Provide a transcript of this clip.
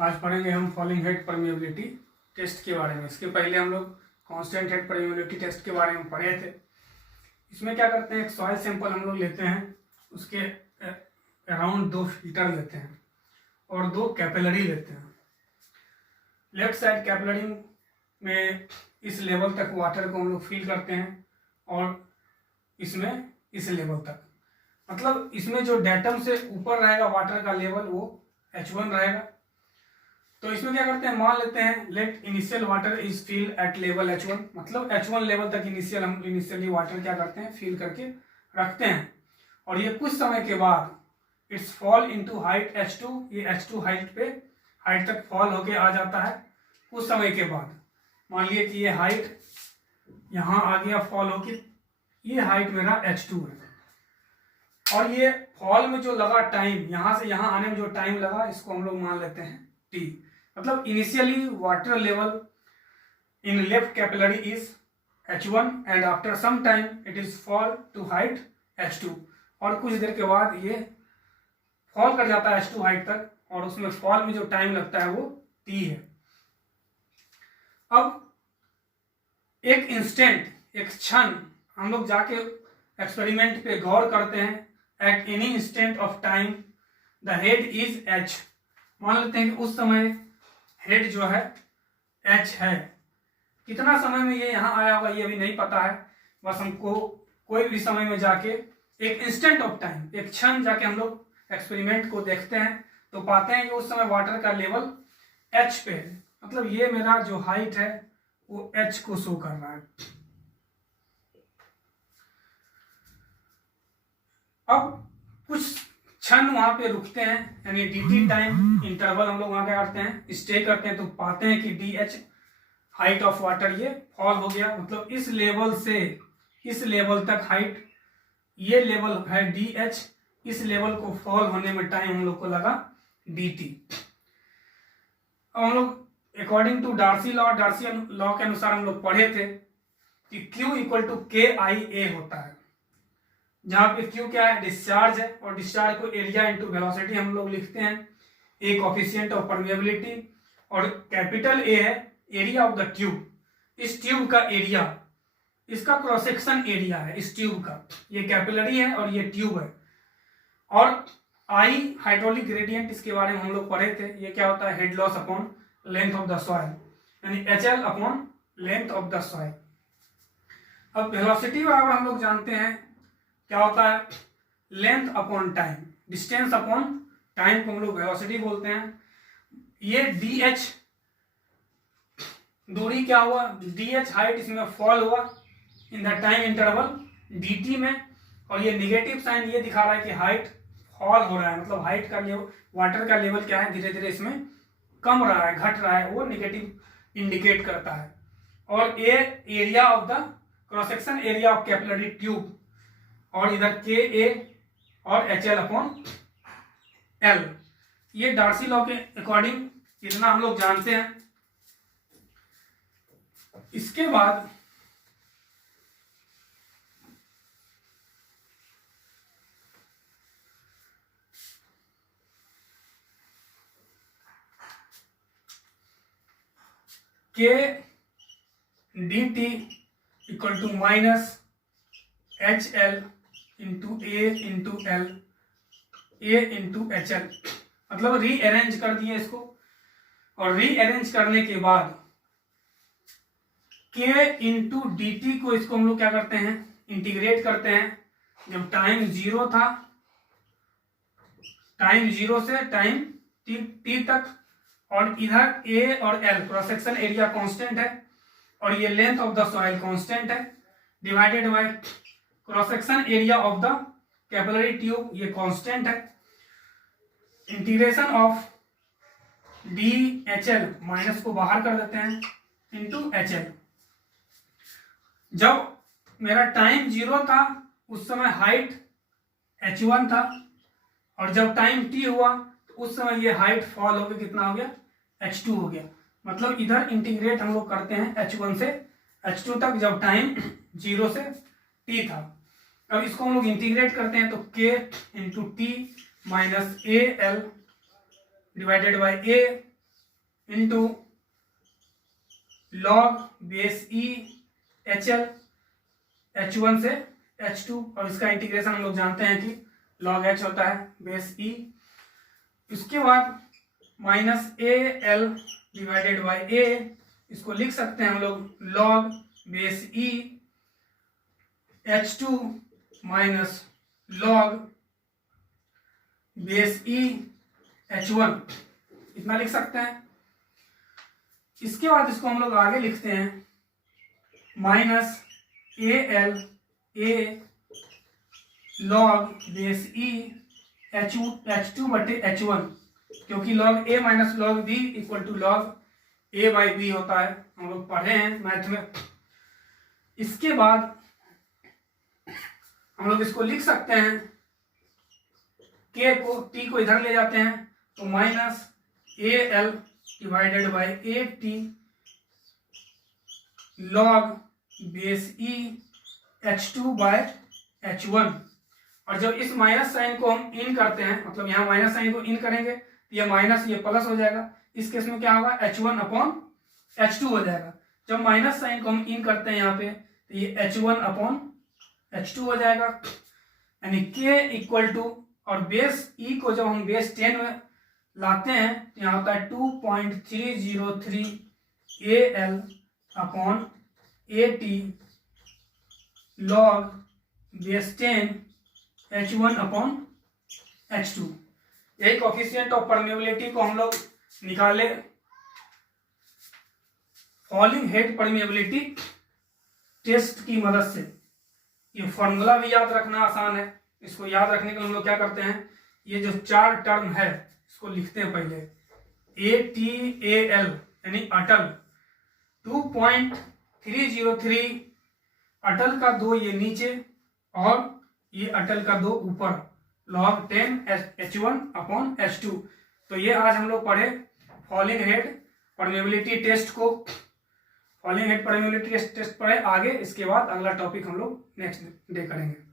आज पढ़ेंगे हम फॉलिंग हेड परमिएबिलिटी टेस्ट के बारे में। इसके पहले हम लोग कांस्टेंट हेड परमिएबिलिटी टेस्ट के बारे में पढ़े थे। इसमें क्या करते हैं, एक सॉइल सैंपल हम लोग लेते हैं, उसके अराउंड 2 फिल्टर लेते हैं और 2 कैपिलरी लेते हैं। लेफ्ट साइड कैपिलरी में इस लेवल तक वाटर को हम लोग फिल करते हैं और इसमें इस लेवल तक, मतलब इसमें जो डेटम से ऊपर रहेगा वाटर का लेवल वो H1 रहेगा। तो इसमें क्या करते हैं, मान लेते हैं let initial water is fill at level H1, मतलब H1 लेवल तक हम इनिशियली वाटर क्या करते हैं, फिल करके रखते हैं। और ये कुछ समय के बाद it's fall into height H2, ये H2 हाइट तक फॉल होके आ जाता है। कुछ समय के बाद मान लिए कि ये हाइट यहाँ आ गया फॉल होके, ये हाइट मेरा H2 है और ये फॉल में जो लगा टाइम, यहाँ से यहाँ आने में जो टाइम लगा, इसको हम लोग मान लेते हैं T। मतलब initially water level in left capillary is H1 and after some time it is fall to height H2, और कुछ देर के बाद ये फॉल कर जाता है H2 हाइट तक और उसमें फॉल में जो टाइम लगता है वो T है। अब एक इंस्टेंट, एक क्षण हम लोग जाके एक्सपेरिमेंट पे गौर करते हैं। At any instant of time the head is H। मान लेते हैं कि उस समय हेड जो है H है। कितना समय में ये यहाँ आया होगा ये भी नहीं पता है, बस हमको कोई भी समय में जाके एक इंस्टेंट ऑफ टाइम, एक क्षण जाके हम लोग एक्सपेरिमेंट को देखते हैं तो पाते हैं कि उस समय वाटर का लेवल H पे है। मतलब ये मेरा जो हाइट है वो H को शो कर रहा है। अब कुछ क्षण वहां पे रुकते हैं, यानी dt टाइम इंटरवल हम लोग वहां क्या करते हैं, स्टे करते हैं, तो पाते हैं कि dH हाइट ऑफ वाटर ये फॉल हो गया। मतलब इस लेवल से इस लेवल तक हाइट, ये लेवल है dH, इस लेवल को फॉल होने में टाइम हम लोग को लगा dt। अब हम लोग अकॉर्डिंग टू डार्सी लॉ के अनुसार हम लोग पढ़े थे कि Q इक्वल टू KIA होता है, जहां पे Q क्या है, डिस्चार्ज है, और डिस्चार्ज को एरिया इंटू वेलोसिटी हम लोग लिखते हैं। A कोफिशिएंट ऑफ परमेबिलिटी और कैपिटल A है एरिया ऑफ द ट्यूब। इस ट्यूब का एरिया, इसका क्रॉस सेक्शन एरिया है इस ट्यूब का। ये कैपिलरी है और ये ट्यूब है। और I हाइड्रोलिक ग्रेडियंट, इसके बारे में हम लोग पढ़े थे। ये क्या होता है, head loss upon length of the soil, यानी HL upon length of the soil. अब वेलोसिटी बराबर हम लोग जानते हैं क्या होता है, length upon time, distance upon time को हम लोग वेलोसिटी बोलते हैं। ये dH दूरी क्या हुआ, dH हाइट इसमें फॉल हुआ in the time interval dt में, और ये निगेटिव साइन ये दिखा रहा है कि हाइट फॉल हो रहा है, मतलब हाइट का लेवल, वाटर का लेवल क्या है, धीरे धीरे इसमें कम रहा है, घट रहा है, वो निगेटिव इंडिकेट करता है। और A area of the cross section area of capillary tube, और इधर KA और HL अपॉन L। ये डार्सी लॉ के अकॉर्डिंग इतना हम लोग जानते हैं। इसके बाद K dt equal to minus HL into A into L, A into HL, मतलब रीअरेंज कर दिए इसको। और रीअरेंज करने के बाद K इंटू dt को, इसको हम लोग क्या करते हैं, इंटीग्रेट करते हैं। जब टाइम 0 था, टाइम 0 से टाइम t तक, और इधर A और L cross section area constant है और ये length of the soil constant है, divided by cross section area of the capillary tube, ये कांस्टेंट है। इंटीग्रेशन ऑफ DHL, माइनस को बाहर कर देते हैं, इंटू HL। जब मेरा टाइम 0 था उस समय हाइट H1 था, और जब टाइम T हुआ तो उस समय ये हाइट फॉल हो गया, कितना हो गया, H2 हो गया। मतलब इधर इंटीग्रेट हम लोग करते हैं H1 से H2 तक, जब टाइम 0 से T था। अब इसको हम लोग इंटीग्रेट करते हैं तो K into T minus AL divided by A into log base E HL H1 से H2, और इसका इंटीग्रेशन हम लोग जानते हैं कि log H होता है बेस E। इसके बाद minus AL divided by A, इसको लिख सकते हैं हम लोग log base E H2 minus log base E H1, इतना लिख सकते हैं। इसके बाद इसको हम लोग आगे लिखते हैं minus AL A log base E H2 बटे H1, क्योंकि log A minus log B equal to log A by B होता है, हम लोग पढ़े हैं मैथ में। इसके बाद हम लोग इसको लिख सकते हैं, T को इधर ले जाते हैं तो minus AL divided by AT log base E H2 by H1। और जब इस माइनस साइन को हम इन करते हैं, मतलब यहाँ माइनस साइन को इन करेंगे तो ये माइनस ये प्लस हो जाएगा। इस केस में क्या होगा, H1 अपॉन H2 हो जाएगा। जब माइनस साइन को हम इन करते हैं यहाँ पे तो ये H1 अपॉन H2 हो जाएगा, यानी K इक्वल टू, और बेस E को जब हम बेस 10 में लाते हैं तो यहाँ होता है 2.303 AL upon AT log base 10 H1 upon H2। यही कोफिशिएंट ऑफ परमेबिलिटी को हम लोग निकाले फॉलिंग हेड परमेबिलिटी टेस्ट की मदद से। ये फॉर्मूला भी याद रखना आसान है। इसको याद रखने के लिए हम लोग क्या करते हैं, ये जो चार टर्म है इसको लिखते हैं पहले। ATAL यानी अटल 2.303, अटल का 2 ये नीचे और ये अटल का 2 ऊपर, log 10 H1 अपॉन H2। तो ये आज हम लोग पढ़े फॉलिंग हेड परमेबिलिटी टेस्ट को, फॉलिंग हेड परमेबिलिटी टेस्ट पढ़े। आगे इसके बाद अगला टॉपिक हम लोग नेक्स्ट डे करेंगे।